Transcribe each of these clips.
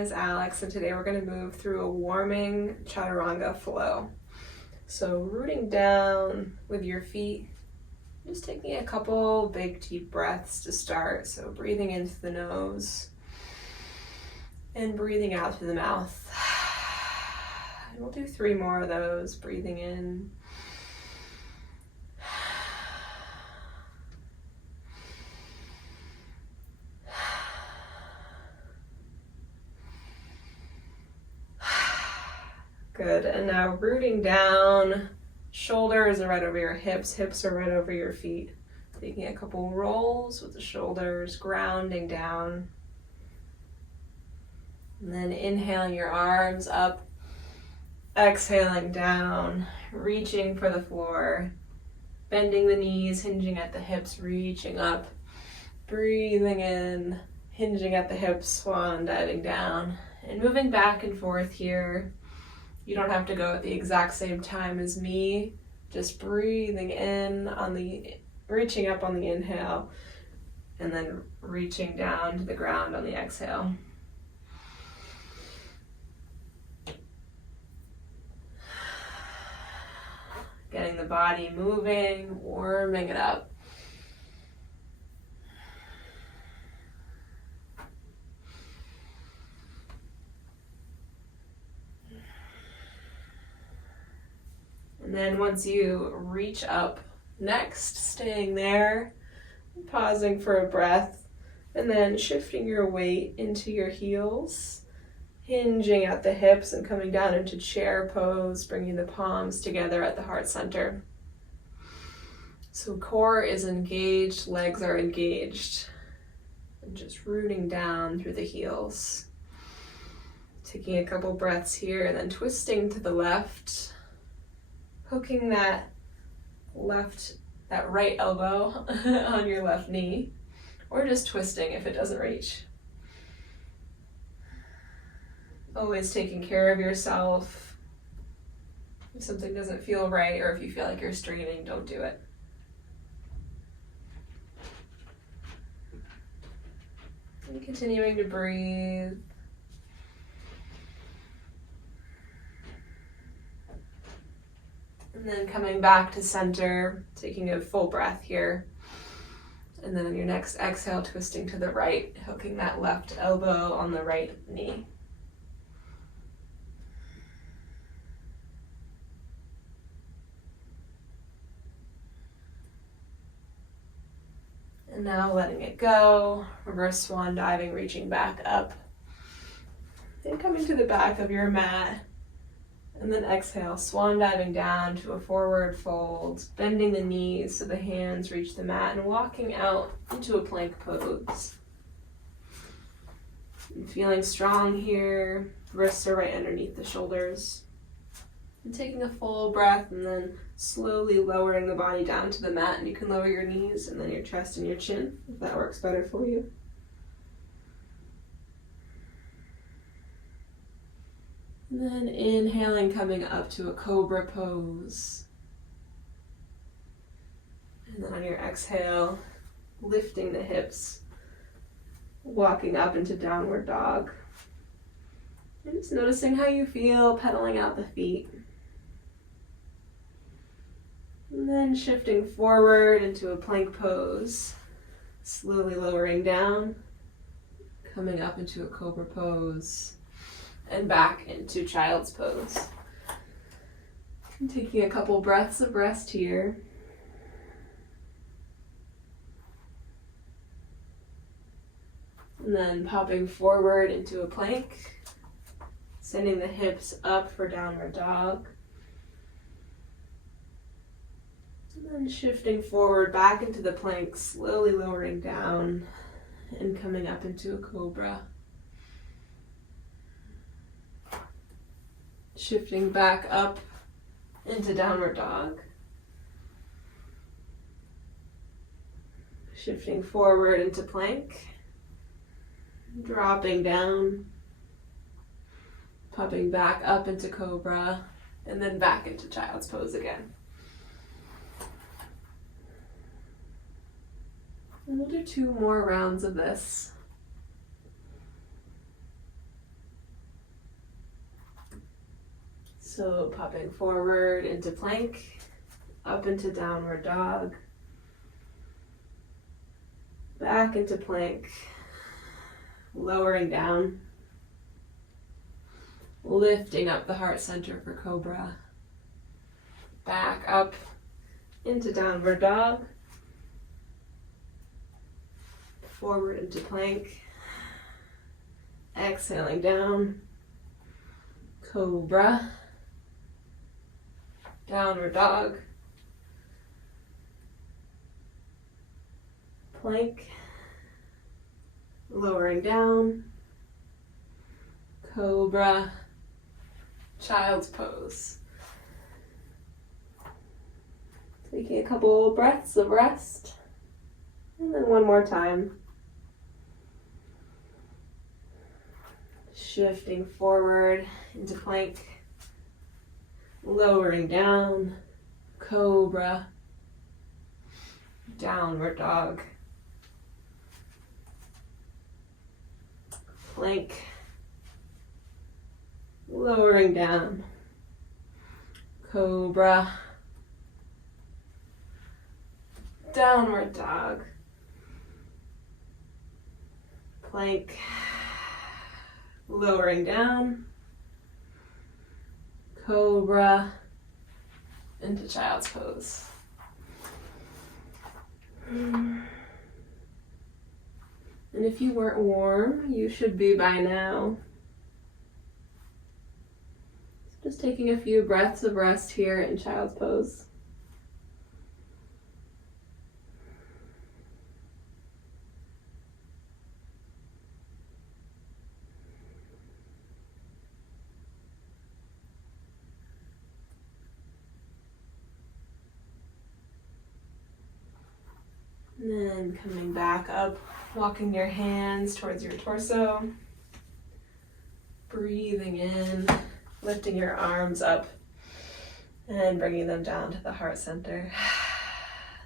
is Alex, and today we're going to move through a warming chaturanga flow. So rooting down with your feet, just taking a couple big deep breaths to start. So breathing in through the nose and breathing out through the mouth. And we'll do 3 more of those, breathing in. Good, and now rooting down, shoulders are right over your hips, hips are right over your feet. Taking a couple rolls with the shoulders, grounding down. And then inhaling your arms up, exhaling down, reaching for the floor, bending the knees, hinging at the hips, reaching up, breathing in, hinging at the hips, swan diving down, and moving back and forth here. You don't have to go at the exact same time as me, just breathing in on the, reaching up on the inhale, and then reaching down to the ground on the exhale. Getting the body moving, warming it up. And then once you reach up, next, staying there, pausing for a breath, and then shifting your weight into your heels, hinging at the hips and coming down into chair pose, bringing the palms together at the heart center. So core is engaged, legs are engaged, and just rooting down through the heels. Taking a couple breaths here and then twisting to the left, hooking that right elbow on your left knee, or just twisting if it doesn't reach. Always taking care of yourself. If something doesn't feel right or if you feel like you're straining, don't do it. And continuing to breathe. And then coming back to center, taking a full breath here. And then on your next exhale, twisting to the right, hooking that left elbow on the right knee. And now letting it go, reverse swan diving, reaching back up. And coming to the back of your mat. And then exhale, swan diving down to a forward fold, bending the knees so the hands reach the mat and walking out into a plank pose. And feeling strong here, wrists are right underneath the shoulders. And taking a full breath and then slowly lowering the body down to the mat, and you can lower your knees and then your chest and your chin if that works better for you. And then inhaling, coming up to a cobra pose. And then on your exhale, lifting the hips, walking up into downward dog. And just noticing how you feel, pedaling out the feet. And then shifting forward into a plank pose, slowly lowering down, coming up into a cobra pose. And back into child's pose. And taking a couple breaths of rest here. And then popping forward into a plank, sending the hips up for downward dog. And then shifting forward back into the plank, slowly lowering down and coming up into a cobra. Shifting back up into downward dog. Shifting forward into plank. Dropping down. Popping back up into cobra. And then back into child's pose again. And we'll do 2 more rounds of this. So popping forward into plank, up into downward dog, back into plank, lowering down, lifting up the heart center for cobra, back up into downward dog, forward into plank, exhaling down, cobra, downward dog, plank, lowering down, cobra, child's pose. Taking a couple breaths of rest, and then one more time. Shifting forward into plank, lowering down, cobra, downward dog, plank, lowering down, cobra, downward dog, plank, lowering down, cobra, into child's pose. And if you weren't warm, you should be by now. So just taking a few breaths of rest here in child's pose. And then coming back up, walking your hands towards your torso. Breathing in, lifting your arms up, and bringing them down to the heart center.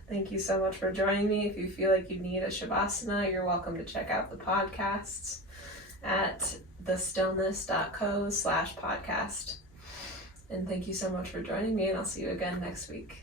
Thank you so much for joining me. If you feel like you need a Shavasana, you're welcome to check out the podcasts at thestillness.co/podcast. And thank you so much for joining me, and I'll see you again next week.